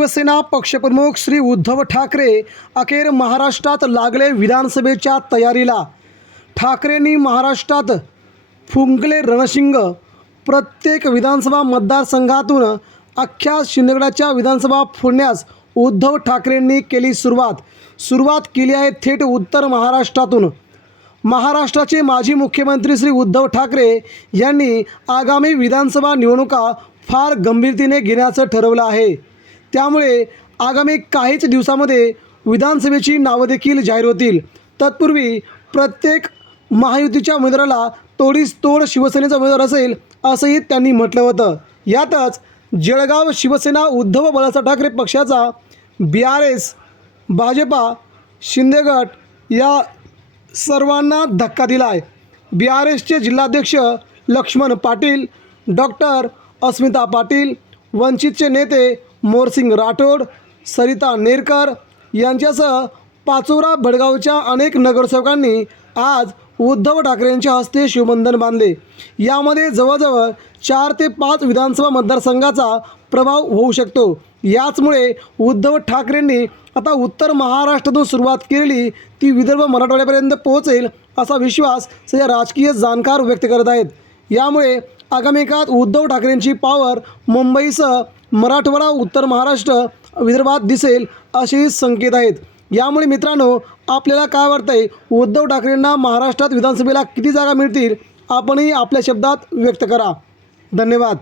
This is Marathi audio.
शिवसेना पक्षप्रमुख श्री उद्धव ठाकरे अखेर महाराष्ट्रात लागले विधानसभेच्या तयारीला. ठाकरेंनी महाराष्ट्रात फुंकले रणशिंग. प्रत्येक विधानसभा मतदारसंघातून अख्ख्या शिंदगडाच्या विधानसभा फोडण्यास उद्धव ठाकरेंनी केली सुरुवात. सुरुवात केली आहे थेट उत्तर महाराष्ट्रातून. महाराष्ट्राचे माजी मुख्यमंत्री श्री उद्धव ठाकरे यांनी आगामी विधानसभा निवडणुका फार गंभीरतेने घेण्याचं ठरवलं आहे. त्यामुळे आगामी काहीच दिवसामध्ये विधानसभेची नावं देखील जाहीर होतील. तत्पूर्वी प्रत्येक महायुतीच्या उमेदवाराला तोडीस तोड शिवसेनेचा उमेदवार असेल असंही त्यांनी म्हटलं होतं. यातच जळगाव शिवसेना उद्धव बाळासाहेब ठाकरे पक्षाचा बी आर एस भाजपा शिंदेगट या सर्वांना धक्का दिला आहे बी आर एसचे जिल्हाध्यक्ष लक्ष्मण पाटील डॉक्टर अस्मिता पाटील वंचितचे नेते मोरसिंग राठोड सरिता नेरकर यांच्यासह पाचोरा भडगावच्या अनेक नगरसेवकांनी आज उद्धव ठाकरेंच्या हस्ते शिवबंधन बांधले. यामध्ये जवळजवळ चार ते पाच विधानसभा मतदारसंघाचा प्रभाव होऊ शकतो. याचमुळे उद्धव ठाकरेंनी आता उत्तर महाराष्ट्रातून सुरुवात केलेली ती विदर्भ मराठवाड्यापर्यंत पोहोचेल असा विश्वास सध्या राजकीय जाणकार व्यक्त करत आहेत. यामुळे आगामी काळात उद्धव ठाकरेंची पॉवर मुंबईसह मराठवाडा उत्तर महाराष्ट्र विदर्भात दिसेल असेही संकेत आहेत. यामुळे मित्रांनो आपल्याला काय वाटतंय? उद्धव ठाकरेंना महाराष्ट्रात विधानसभेला किती जागा मिळतील? आपणही आपल्या शब्दात व्यक्त करा. धन्यवाद.